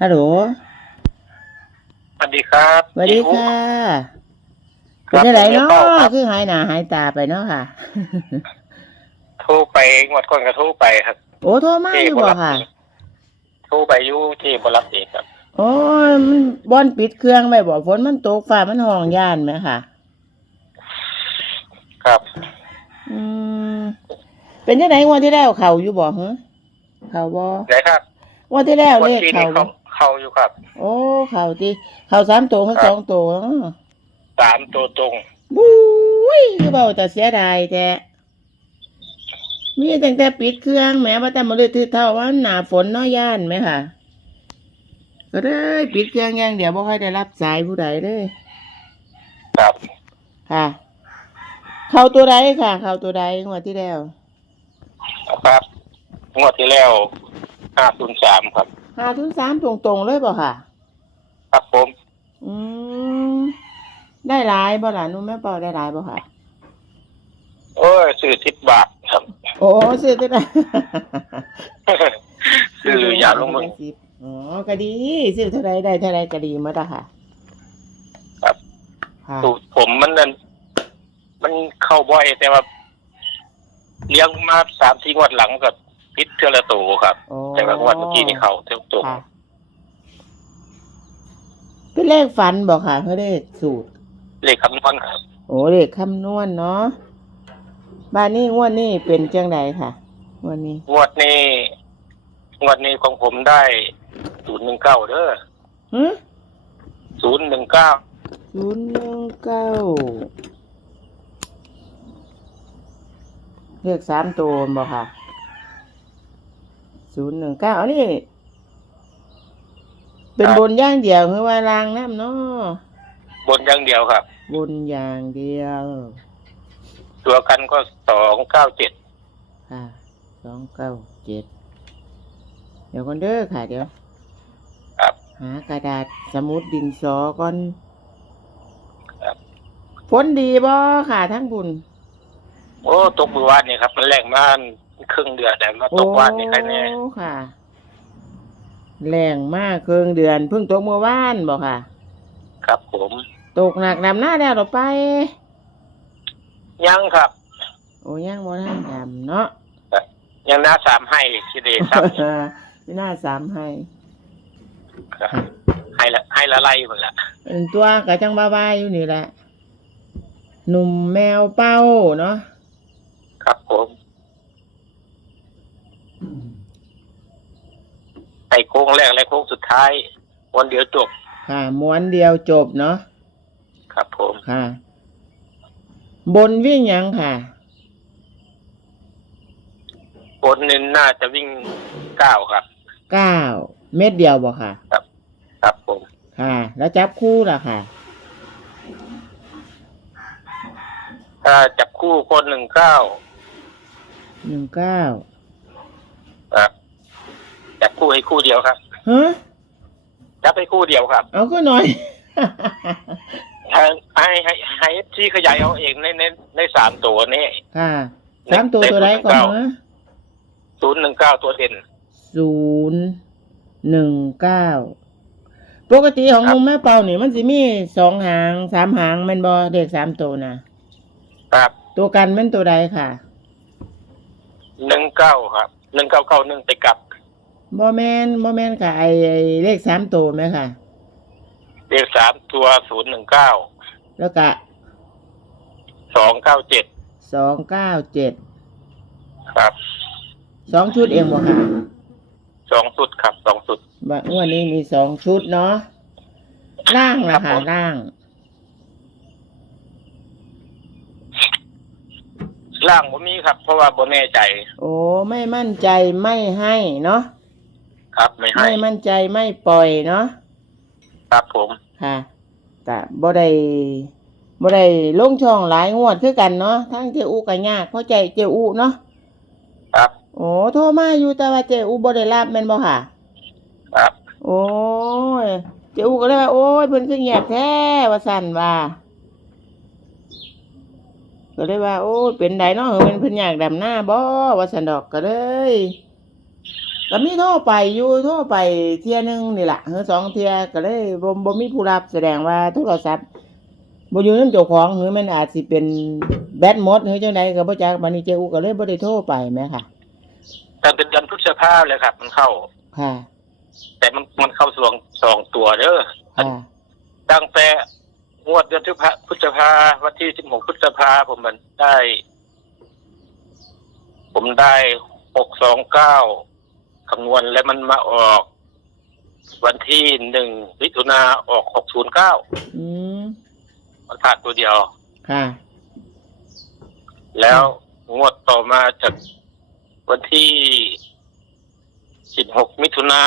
ฮัลโหลสวัสดีครับสวัสดีค่ะคเป็นรับจังไดผมเนาะเป้าครับคือหายหน้าหายตาไปเนาะค่ะ โทรไปงวดก่อนก็โทรไปครับ โอ้โทรมาอยู่บ่ค่ะ โทรไปอยู่ที่บรับเองครับ โอ้ยมันบ่อนปิดเครื่องไว้บ่ฝนมันตกฟ้ามันห้องย่านไหมค่ะ ครับ อืมเป็นจังไดงวดที่แล้วเข้าอยู่บ่ฮะเข้าบ่ได้ครับงวดที่แล้ววันเลขที่เข้านี้บ่ เขาเขาอยู่ครับ โอ้เข้าติเข้าสามตัวทั้งครับสองตัวเนาะสามตัวตรงบุ้ยคือเบาแต่เสียดายแท้มีตั้งแต่ปิดเครื่องแหม้ว่าแต่มาเลยถือเท่าว่าหนาฝนเน้อยย่านไหมค่ะ ก็ได้ปิดเครื่องอย่างเดียวบ่ค่อยได้รับสายผู้ใดเลยครับค่ะ เข้าตัวใดค่ะ เข้าตัวใดงวดที่แล้ว ครับงวดที่แล้วห้าศูนย์สามครับ หาทุนสามตรงๆเลยบ่ค่ะ ครับผม อืมได้หลายบ่ล่ะหนุ่มแม่เป่าได้หลายบ่ค่ะ โอ้ยซื้อทิบบาทครับ โอ้ซื้อตัวใดซื้ออย่าลงมือสิบอ๋อก็ดีซื้อเท่าไรได้เท่าไรก็ดีหมาตะค่ะครับ ค่ะสูตรผมมันนั่นมันเข้าบ่อยแต่ว่าเลี้ยงมาสามสี่งวดหลังกับ พิษเทอละตัวครับโอ้แต่ว่างวดเมื่อกี้นี่เข้าเท่าตัวค่ะเป็นเลขฝันบอกค่ะเพื่อเลขสูตร เลขคำนวณครับโอ้เลขคำนวณเนาะบ้านนี้งวดนี้เป็นจังไดค่ะงวดนี้ งวดนี้งวดนี้ของผมได้ศูนย์หนึ่งเก้าเด้อฮึศูนย์หนึ่งเก้าศูนย์หนึ่งเก้าเลขสามตัวบอกค่ะ ศูนย์หนึ่งเก้าอันนี้ เป็นบนอย่างเดียวคือว่าลางน้ำเนาะบนอย่างเดียวครับ บนอย่างเดียว ตัวกันก็สองเก้าเจ็ดค่ะสองเก้าเจ็ดเดี๋ยวก่อนเด้อค่ะ เดี๋ยวครับ หากระดาษสมุดดินสอก่อนครับ ฝนดีบ่ค่ะทั้งบุญ โอ้ตกมือวานนี่ครับ มันแรงมาก ครึ่งเดือนแต่มาตกวานนี่ใครแน่โอ้ค่ะ แรงมากเครื่องเดือนเพิ่งตกเมื่อวานบอกค่ะ ครับผมตกหนักนำหน้าแล้วเราไป ยังครับ โอ้ยังบ่ทันดำเนาะยังหน้าสามให้ทีเดสามไม่น่าสามให้ครับให้ละให้ละไล่หมดละเป็นตัวกะจังบ้าบายอยู่นี่แหละหนุ่มแมวเป้าเนาะครับผม ไอ้โค้งแรกและโค้งสุดท้ายวันเดียวจบ ค่ะ ม้วนเดียวจบเนาะครับผมค่ะ บนวิ่งหยังค่ะ บนนึงน่าจะวิ่งเก้าครับ เก้าเม็ดเดียวบ่ค่ะ ครับผมค่ะ แล้วจับคู่ล่ะค่ะ ถ้าจับคู่คนหนึ่งเก้าหนึ่งเก้าครับ จับคู่ให้คู่เดียวครับฮะจับให้คู่เดียวครับ เอาก็หน่อย ให้ให้ให้ให้ที่ขยายเอาเองในในในสามตัวนี้ค่ะสามตัวตัวไหนก่อนนะศูนย์หนึ่งเก้าตัวเด่นศูนย์หนึ่งเก้าปกติของครับลุงแม่เป่านี่มันสิมีสองหางสามหางแมันบอเด็กสามตัวนะครับตัวกันแมันตัวใดค่ะหนึ่งเก้าครับหนึ่งเก้าเก้าหนึ่งไปกลับ บอแมนบอแมนค่ะไอไอเลขสามตัวไหมค่ะ เลขสามตัวศูนย์หนึ่งเก้าแล้วก็สองเก้าเจ็ดสองเก้าเจ็ดครับสองชุดเองบ่ค่ะสองสุดครับสองสุดบัดงวันนี้มีสองชุดเนาะล่างล่ะครัค่ะบผม ล่าง ล่างผมมีครับ เพราะว่าบ่แน่ใจ โอ้ไม่มั่นใจไม่ให้เนาะ ครับไม่ให้ไม่มั่นใจไม่ปล่อยเนาะครับผมค่ะแต่บ่ได้บ่ได้ลงช่องหลายงวดคือกันเนาะทั้งเจอูก็ยากเพราะใจเจอูเนาะครับโอ้โทรมาอยู่แต่ว่าเจอูบ่ได้รับแม่นบ่ค่ะ ครับ โอ้ยเจอูก็เลยว่าโอ้ยเพิ่นคือเงียบแท้ว่าสั่นว่าก็เลยว่า โอ้ยเป็นไดเนาะเพิ่นเพิ่นอยากดำหน้าบ่ว่าสั่นดอกก็เลย ก็มีโทรไปอยู่โทรไปเที่ยหนึงนี่ล่ะเฮือสองเที่ยก็เลยบ่บ่มีผู้รับแสดงว่าโทรศัพท์บ่อยู่นำเจ้าของหรือมันอาจสิเป็นแบตหมดหรือจังไดก็บ่จักบัดนี้เจ้าอูก็เลยบ่ได้โทรไปแหมค่ะ แต่เป็นเดือนพฤษภาเลยครับ มันเข้า ค่ะแต่มันมันเข้าสองสองตัวเด้อค่ะตั้งแต่งวดเดือนพฤษภาพฤษภาวันที่สิบหกพฤษภาผมมันได้ ผมได้หกสองเก้า คำนวณแล้วมันมาออก วันที่หนึ่งมิถุนาออกหกศูนย์เก้าอืมมันขาดตัวเดียว ค่ะ แล้วงวดต่อมาจากวันที่สิบหกมิถุนา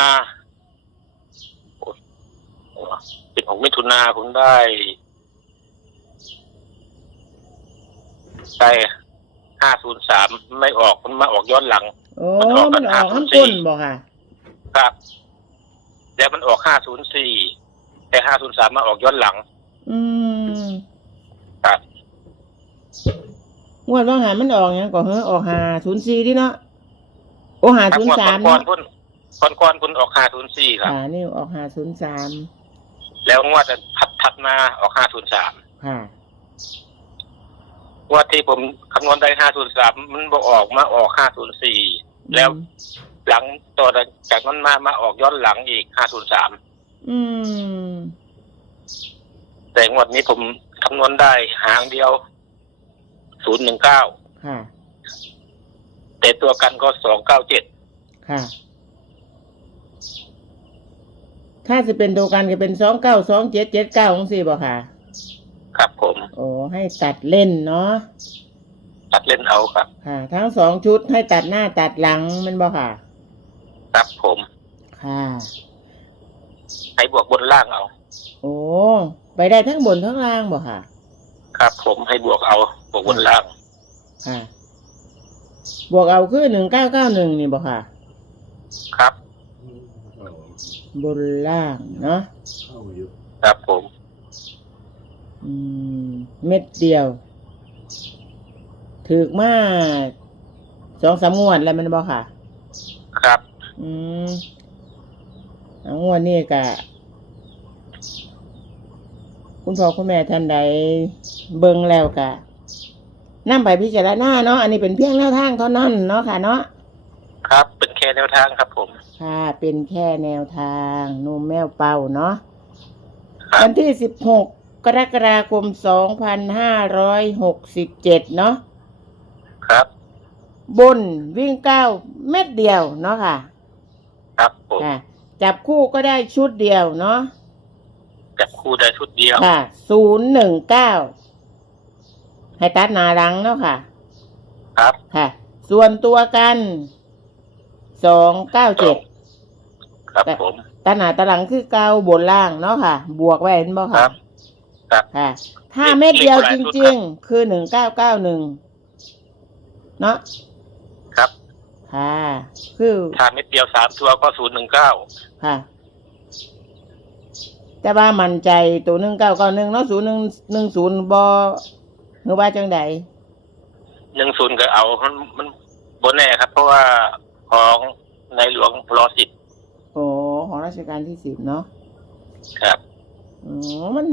สิบหกมิถุนาผมได้ได้ห้าศูนย์สามไม่ออกมันมาออกย้อนหลัง โอ้มันออกมันออกปัญหาน้ำก้นบ่ค่ะ ครับ แล้วมันออกห้าศูนย์สี่แต่ห้าศูนย์สามมาออกย้อนหลัง อืมครับงวดว่าหามันออกหยังก็เฮ้อออก504ดิเนาะโอ้503ก่อนเนาะพุ่นก่อนก่อนพุ่นออกห้าศูนย์สี่ครับ ค่ะนี่ออก503แล้วงวดถัดถัดมาออกห้าศูนย์สามค่ะงวดที่ผมคำนวณได้ห้าศูนย์สามมันบอกออกมาออกห้าศูนย์สี่ แล้วหลังต่อจากนั้นมามาออกย้อนหลังอีกห้าศูนย์สามอืม แต่งวดนี้ผมคำนวณได้หางเดียวศูนย์หนึ่งเก้าค่ะ แต่ตัวกันก็สองเก้าเจ็ดค่ะ ถ้าจะเป็นตัวกันก็เป็นสองเก้าสองเจ็ดเจ็ดเก้าของสี่บ่ค่ะ ครับผม โอ้ให้ตัดเล่นเนาะ ตัดเล่นเอาครับ ค่ะ ทั้งสองชุดให้ตัดหน้าตัดหลังแมันบ่ค่ะ ครับผมค่ะ ให้บวกบนล่างเอา โอ้ไปได้ทั้งบนทั้งล่างบ่ค่ะ ครับ ผมให้บวกเอาบวกบนล่าง ค่ะ บวกเอาคือหนึ่งเก้าเก้าหนึ่งนี่บ่ค่ะ ครับ บนล่างเนาะเข้าอยู่ครับผม อืม เม็ดเดียว ถือมากสองสามงวดแล้วแมันบ่ค่ะ ครับอืมเอางวดนี้กะ คุณพ่อคุณแม่ท่านใดเบิ่งแล้วกะนำไปพิจารณาเนาะ อันนี้เป็นเพียงแนวทางเท่านั้นเนาะค่ะเนาะ ครับ เป็นแค่แนวทางครับผม ค่ะ เป็นแค่แนวทางนมแมวเป่าเนาะ ครับ วันที่สิบหกกรกฎาคมสองพันห้าร้อยหกสิบเจ็ดเนาะ ครับ บนวิ่งเก้าเม็ดเดียวเนาะค่ะครับผมค่ะจับคู่ก็ได้ชุดเดียวเนาะจับคู่ได้ชุดเดียวค่ะศูนย์หนึ่งเก้าให้ตัดหนาหลังเนาะค่ะ ครับค่ะ ส่วนตัวกันสองเก้าเจ็ดครับผมตัดหนาตาหลังคือเก้าบนล่างเนาะค่ะ บวกไว้เห็นบ่คค่ะรับครับ ค่ะ ถ้าเม็ดเดียวเลจขอะไรริง ๆ คือหนึ่งเก้าเก้าหนึ่ง เนาะครับค่ะคือถ้าเม็ดเดียวสามตัวก็ศูนย์หนึ่งเก้าค่ะ แต่ว่ามั่นใจตัวหนึ่งเก้าเก้าหนึ่งเนาะศูนย์หนึ่งหนึ่งศูนย์บอหรือว่าจังใดหนึ่งศูนย์ก็เอามันมันบนแน่ครับ เพราะว่าของในหลวงรอสิบโอ้ของราชการที่สิบเนาะครับอ๋อมัน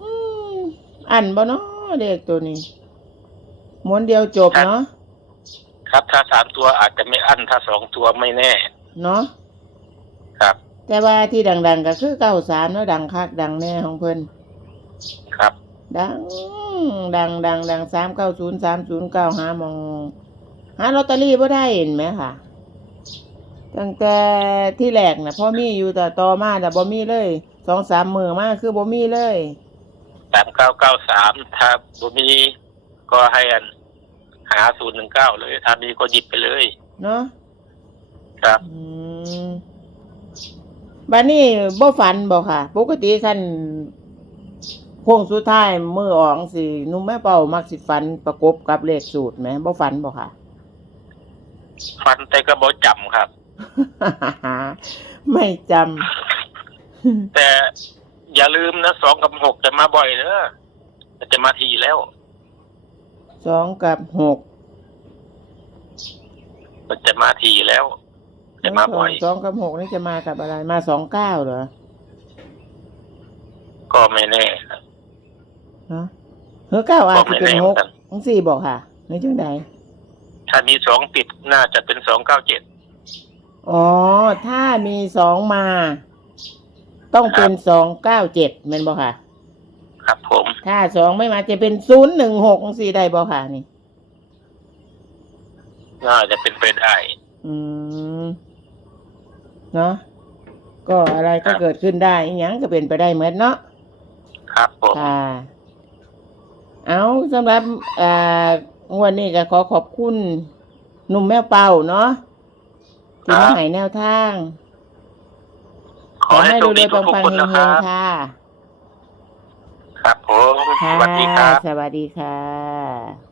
อืมอันบ่เนาะเด็กตัวนี้ ม้วนเดียวจบเนาะครับถ้าสามตัวอาจจะไม่อั้นถ้าสองตัวไม่แน่ เนาะครับ แต่ว่าที่ดัง ๆ ก็คือเก้าสามเนาะดังคักดังแน่ของเพิ่นครับ ดัง ดังดังดังสามเก้าศูนย์สามศูนย์เก้าหามองหาลอตเตอรี่บ่ได้เห็นไหมค่ะ ตั้งแต่ที่แรกนะพ่อมีอยู่แต่ต่อมาแต่บ่มีเลยสองสามมือมาคือบ่มีเลยสามเก้าเก้าสามถ้าบุมีก็ให้อัน หาศูนย์หนึ่งเก้าเลยถ้ามีก็หยิบไปเลย เนาะครับ อืมบัดนี้บ่ฝันบ่ค่ะ ปกติคันโค้งสุดท้ายมือออกสิหนุ่มแม่เป่ามักสิฝันประกบกับเลขสูตรไหมบ่ฝันบ่ค่ะ ฟันแต่ก็บ่จำครับ ไม่จแต่อย่าลืมนะสองกับหกจะมาบ่อยเนอะจะมาทีแล้วำ สองกับหกมันจะมาทีแล้วอจะมาบ่อย สองกับหกนี่จะมากับอะไร มาสองเก้าเหรอก็ไม่แน่ครับ ฮะเฮ้อเก้าอาจก็จะไม่เป็นแน่หเหมือกนกันทั้งสี่บอกค่ะนี่จังใดถ้ามีสองติดน่าจะเป็นสองเก้าเจ็ดอ๋อ ถ้ามีสองมา ต้องเป็นสองเก้าเจ็ดแมันบอกค่ะ ครับผม ถ้าสองไม่มาจะเป็นศูนย์หนึ่งหกสี่ได้บอกค่ะนี่ น่าจะเป็นไปได้ อืม เนาะก็อะไรก็เกิดขึ้นได้อหยังก็เป็นไปได้เหมือนเนาะ ครับผมค่ะ เอาสำหรับอ่างวดนี้ก็ขอขอบคุณหนุ่มแม่เป่าเนาะที่มาให้แนวทางขอให้โชคดีปัทุกงๆคนๆนะเฮครังบๆค่ะ ครับผมค่ะสวัสดีครับ สวัสดีค่ะ